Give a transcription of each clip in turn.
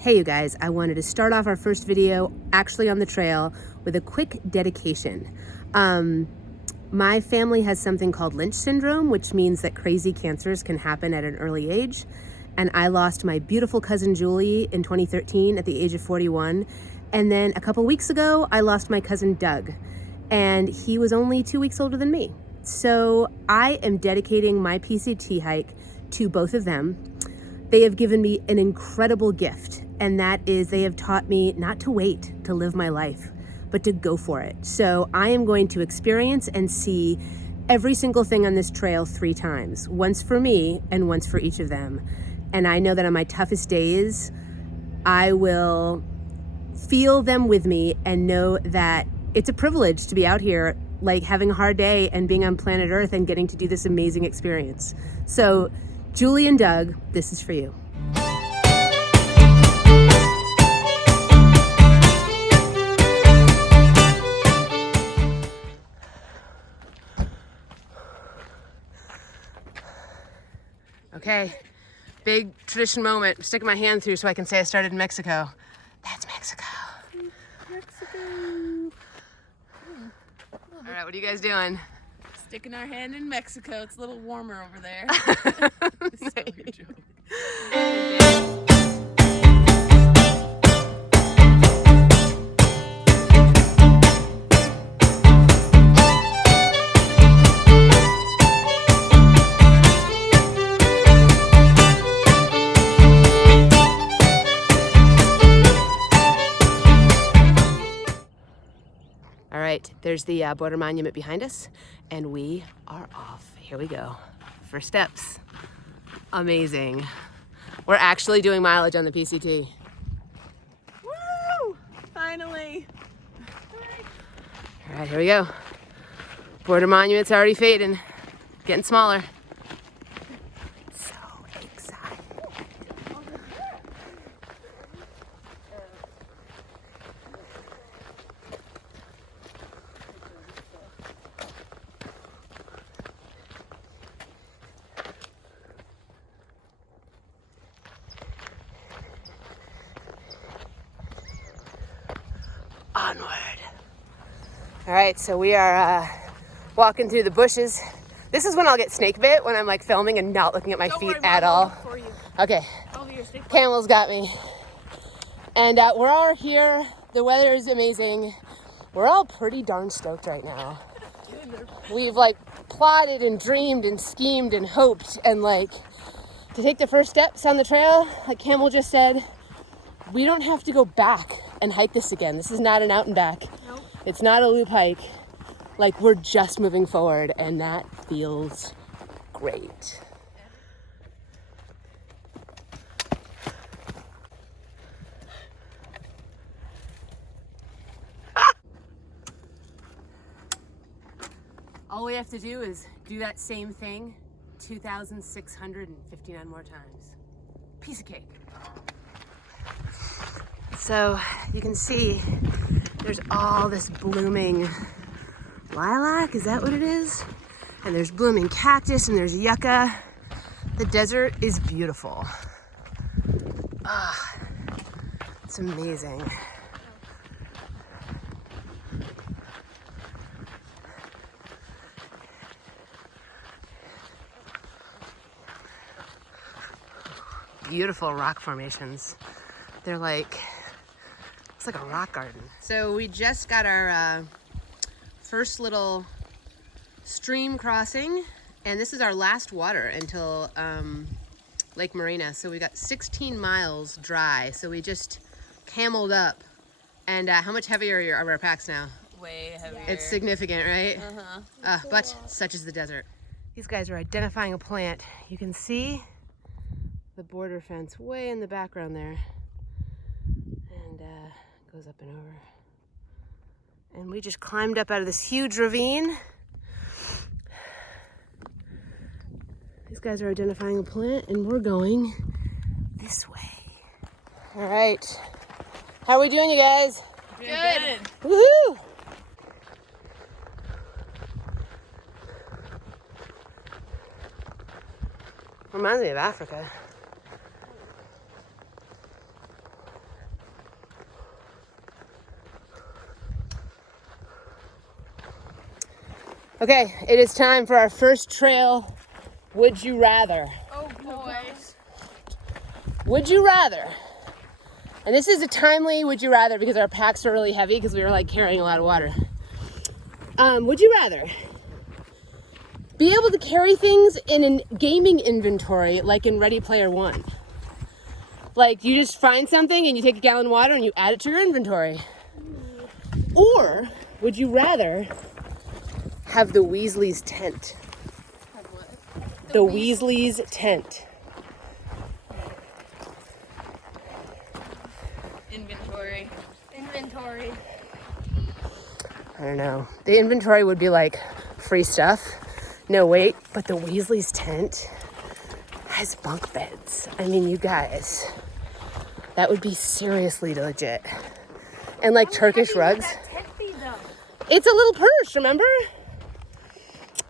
Hey you guys, I wanted to start off our first video actually on the trail with a quick dedication. My family has something called Lynch syndrome, which means that crazy cancers can happen at an early age. And I lost my beautiful cousin Julie in 2013 at the age of 41. And then a couple weeks ago, I lost my cousin Doug, and he was only 2 weeks older than me. So I am dedicating my PCT hike to both of them. They have given me an incredible gift, and that is they have taught me not to wait to live my life, but to go for it. So I am going to experience and see every single thing on this trail 3 times, once for me and once for each of them. And I know that on my toughest days, I will feel them with me and know that it's a privilege to be out here, like having a hard day and being on planet Earth and getting to do this amazing experience. So Julie and Doug, this is for you. Okay, big tradition moment. I'm sticking my hand through so I can say I started in Mexico. That's Mexico. Mexico. All right, what are you guys doing? Sticking our hand in Mexico. It's a little warmer over there. So good joke. All right, there's the border monument behind us, and we are off. Here we go. First steps. Amazing. We're actually doing mileage on the PCT. Woo! Finally. All right, here we go. Border monument's already fading, getting smaller. So excited. Onward. All right, so we are walking through the bushes. This is when I'll get snake bit, when I'm like filming and not looking at my feet at all. Okay, Camel's got me. And we're all here. The weather is amazing. We're all pretty darn stoked right now. We've like plotted and dreamed and schemed and hoped, and like to take the first steps on the trail, like Camel just said, we don't have to go back and hike this again. This is not an out and back. Nope. It's not a loop hike. Like, we're just moving forward, and that feels great. All we have to do is do that same thing 2,659 more times. Piece of cake. So you can see there's all this blooming lilac, is that what it is? And there's blooming cactus and there's yucca. The desert is beautiful. Ah, it's amazing. Beautiful rock formations. They're like, it's like a rock garden. So we just got our first little stream crossing, and this is our last water until Lake Marina. So we got 16 miles dry. So we just cameled up. And how much heavier are our packs now? Way heavier. It's significant, right? But such is the desert. These guys are identifying a plant. You can see the border fence way in the background there. And goes up and over. And we just climbed up out of this huge ravine. These guys are identifying a plant, and we're going this way. All right. How are we doing, you guys? Good. Woohoo! Reminds me of Africa. Okay, it is time for our first trail. Would you rather? Oh boy. Would you rather? And this is a timely would you rather because our packs are really heavy because we were like carrying a lot of water. Would you rather be able to carry things in a gaming inventory like in Ready Player One? Like you just find something and you take a gallon of water and you add it to your inventory. Or would you rather have the Weasley's tent? Have what? The Weasley's tent. Inventory. I don't know. The inventory would be like free stuff, no weight, but the Weasley's tent has bunk beds. I mean, you guys, that would be seriously legit. And like Turkish rugs. It's a little purse, remember?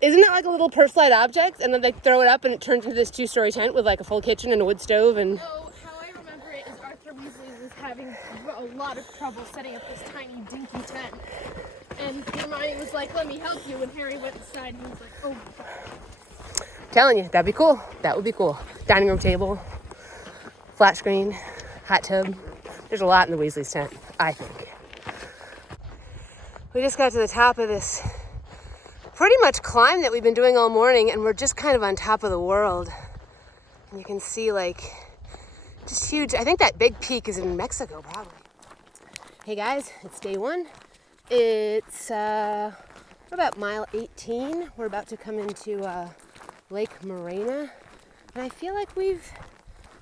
Isn't it like a little purse-like object? And then they throw it up and it turns into this 2-story tent with like a full kitchen and a wood stove and... No, how I remember it is Arthur Weasley was having a lot of trouble setting up this tiny dinky tent. And Hermione was like, let me help you. And Harry went inside and he was like, oh my God. Telling you, that'd be cool. That would be cool. Dining room table, flat screen, hot tub. There's a lot in the Weasley's tent, I think. We just got to the top of this pretty much climb that we've been doing all morning, and we're just kind of on top of the world. And you can see like just huge, I think that big peak is in Mexico probably. Hey guys, it's day one. It's we're about mile 18. We're about to come into Lake Morena, and I feel like we've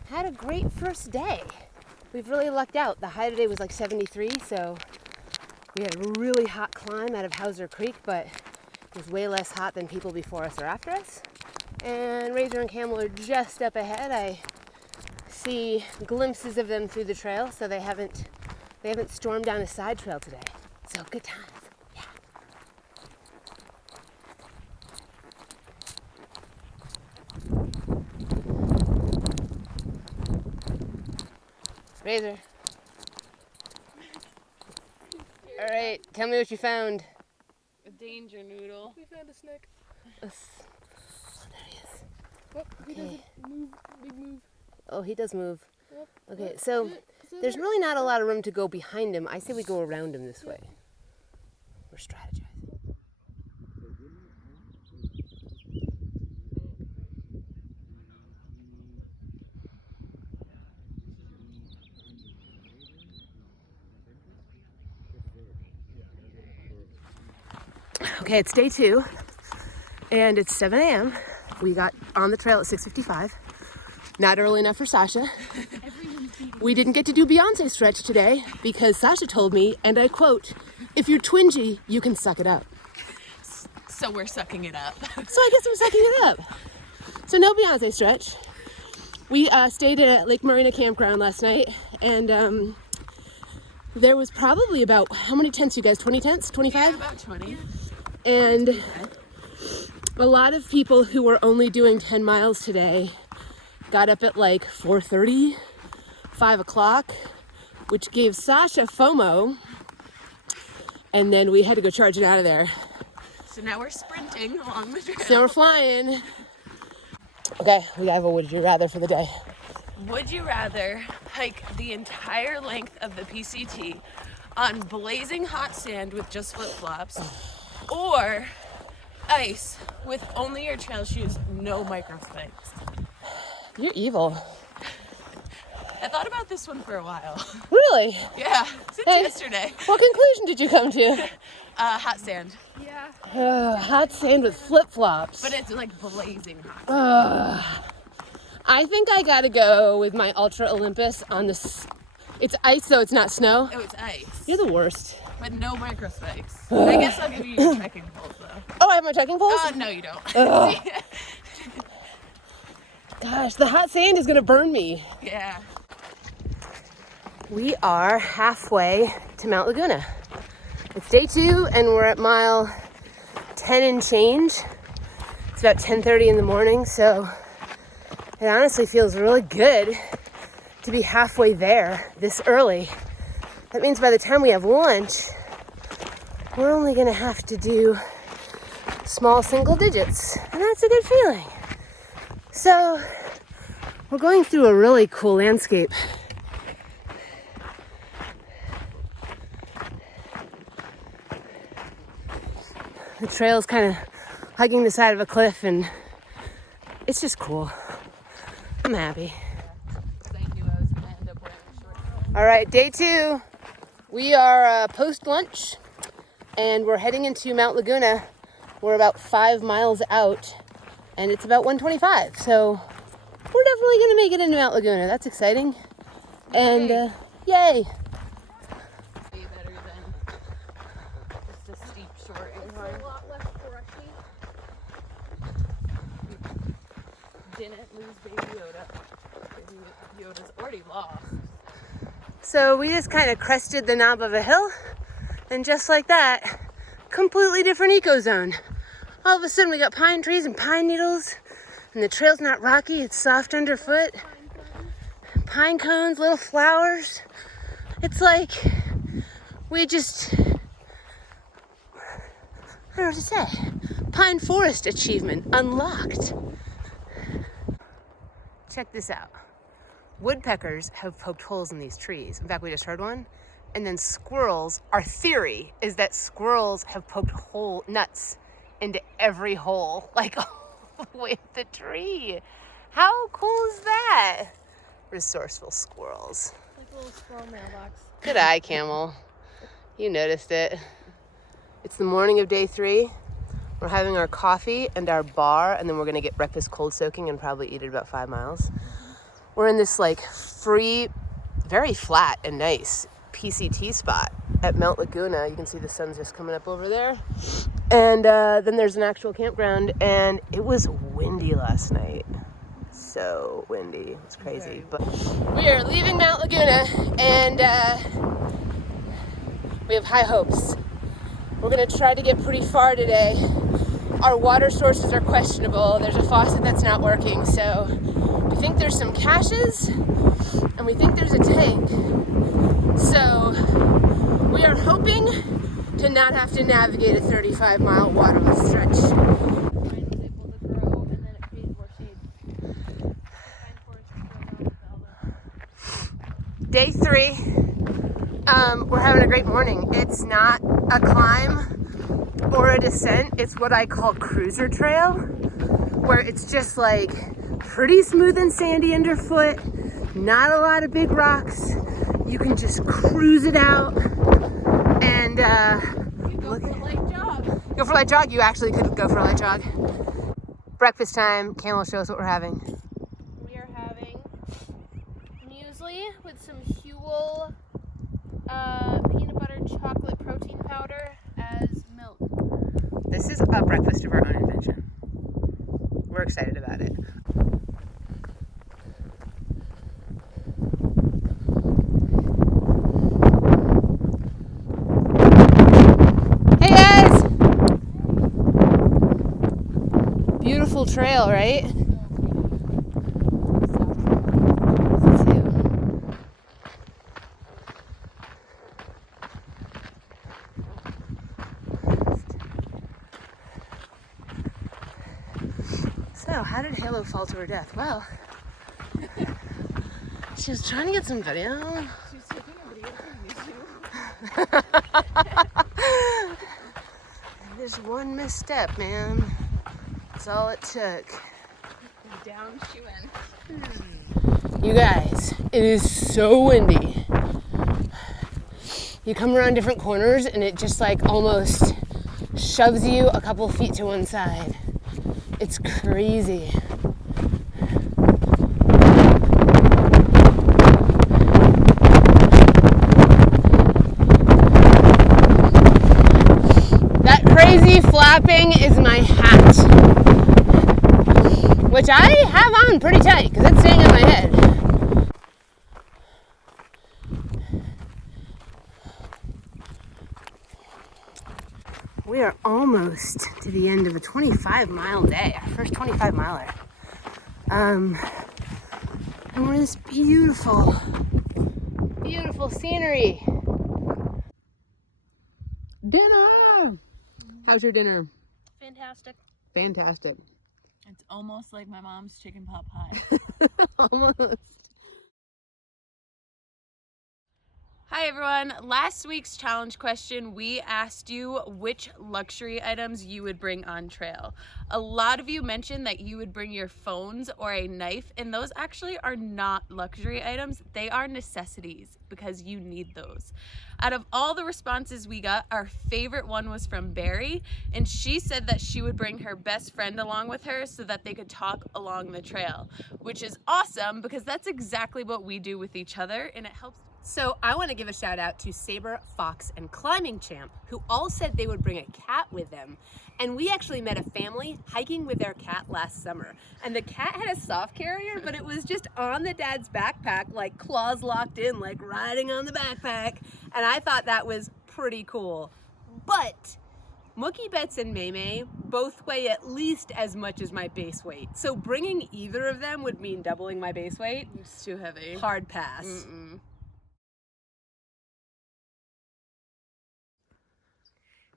had a great first day. We've really lucked out. The high today was like 73, so we had a really hot climb out of Hauser Creek, but it was way less hot than people before us or after us. And Razor and Camel are just up ahead. I see glimpses of them through the trail, so they haven't stormed down a side trail today. So good times. Yeah. Razor. All right, tell me what you found. A danger noodle. We found a snack. Oh, there he is. Oh, he doesn't move. Big move. Oh, he does move. Yep. Okay, so there's really not a lot of room to go behind him. I say we go around him this way. We're strategizing. Okay, it's day 2, and it's 7 a.m. We got on the trail at 6:55. Not early enough for Sasha. We didn't get to do Beyonce stretch today because Sasha told me, and I quote, if you're twingy, you can suck it up. So we're sucking it up. So I guess I'm sucking it up. So no Beyonce stretch. We stayed at Lake Morena campground last night, and there was probably about, how many tents you guys, 20 tents, 25? Yeah, about 20. And a lot of people who were only doing 10 miles today got up at like 4:30, 5 o'clock, which gave Sasha FOMO. And then we had to go charging out of there. So now we're sprinting along the trail. So we're flying. Okay, we have a would you rather for the day. Would you rather hike the entire length of the PCT on blazing hot sand with just flip-flops, or ice with only your trail shoes, no micro spikes? You're evil. I thought about this one for a while. Really? Yeah, since Hey. yesterday. What conclusion did you come to? Hot sand. Yeah. Hot sand with flip-flops. But it's like blazing hot. I think I gotta go with my Ultra Olympus on this. It's ice though, it's not snow. Oh, it's ice. You're the worst. But no micro spikes. I guess I'll give you your trekking poles though. Oh, I have my trekking poles? No, you don't. Gosh, the hot sand is gonna burn me. Yeah. We are halfway to Mount Laguna. It's day 2 and we're at mile 10 and change. It's about 10:30 in the morning, so it honestly feels really good to be halfway there this early. That means by the time we have lunch, we're only gonna have to do small single digits, and that's a good feeling. So we're going through a really cool landscape. The trail's kind of hugging the side of a cliff, and it's just cool. I'm happy. All right, day 2. We are post lunch, and we're heading into Mount Laguna. We're about 5 miles out, and it's about 1:25. So we're definitely gonna make it into Mount Laguna. That's exciting. And yay! Way better than just a steep short incline. It's a lot less brushy. Didn't lose Baby Yoda. Baby Yoda's already lost. So we just kind of crested the knob of a hill, and just like that, completely different ecozone. All of a sudden we got pine trees and pine needles, and the trail's not rocky, it's soft underfoot. Pine cones, little flowers. It's like we just, I don't know what to say. Pine forest achievement unlocked. Check this out. Woodpeckers have poked holes in these trees. In fact, we just heard one. And then squirrels, our theory is that squirrels have poked nuts into every hole, like all the way up the tree. How cool is that? Resourceful squirrels. Like a little squirrel mailbox. Good eye, Camel. You noticed it. It's the morning of day 3. We're having our coffee and our bar, and then we're gonna get breakfast cold soaking and probably eat it about 5 miles. We're in this like free, very flat and nice PCT spot at Mount Laguna. You can see the sun's just coming up over there. And then there's an actual campground, and it was windy last night. So windy, it's crazy. But we are leaving Mount Laguna, and we have high hopes. We're gonna try to get pretty far today. Our water sources are questionable. There's a faucet that's not working, so we think there's some caches, and we think there's a tank. So we are hoping to not have to navigate a 35-mile waterless stretch. Pine was able to grow, and then it created more shade. Pine forest grows out with all the... Day 3. We're having a great morning. It's not a climb or a descent. It's what I call cruiser trail, where it's just like pretty smooth and sandy underfoot, not a lot of big rocks. You can just cruise it out and Go for a light jog. go for a light jog. You actually could go for a light jog. Breakfast time. Camel, show us what we're having. We are having muesli with some Huel peanut butter chocolate protein powder as milk. This is a breakfast of our own invention. We're excited about it. Hey guys! Beautiful trail, right? So, how did Halo fall to her death? Well, she was trying to get some video. She was taking a video from YouTube. There's one misstep, man. That's all it took. And down she went. You guys, it is so windy. You come around different corners and it just like almost shoves you a couple feet to one side. It's crazy. That crazy flapping is my hat, which I have on pretty tight because it's staying on my head. We are almost to the end of a 25-mile day, our first 25-miler. And we're in this beautiful, beautiful scenery. Dinner! How's your dinner? Fantastic. Fantastic. It's almost like my mom's chicken pot pie. Almost. Hi everyone. Last week's challenge question, we asked you which luxury items you would bring on trail. A lot of you mentioned that you would bring your phones or a knife, and those actually are not luxury items. They are necessities because you need those. Out of all the responses we got, our favorite one was from Barry, and she said that she would bring her best friend along with her so that they could talk along the trail, which is awesome because that's exactly what we do with each other, and it helps. So I want to give a shout out to Saber, Fox, and Climbing Champ, who all said they would bring a cat with them. And we actually met a family hiking with their cat last summer. And the cat had a soft carrier, but it was just on the dad's backpack, like claws locked in, like riding on the backpack. And I thought that was pretty cool. But Mookie Betts and Maymay both weigh at least as much as my base weight. So bringing either of them would mean doubling my base weight. It's too heavy. Hard pass. Mm-mm.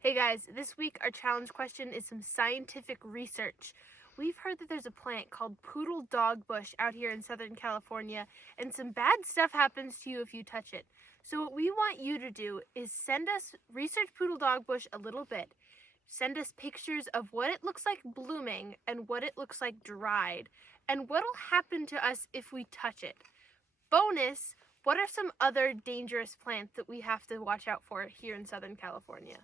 Hey guys, this week our challenge question is some scientific research. We've heard that there's a plant called poodle dog bush out here in Southern California, and some bad stuff happens to you if you touch it. So what we want you to do is research poodle dog bush a little bit. Send us pictures of what it looks like blooming and what it looks like dried, and what'll happen to us if we touch it. Bonus, what are some other dangerous plants that we have to watch out for here in Southern California?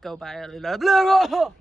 Go by a little.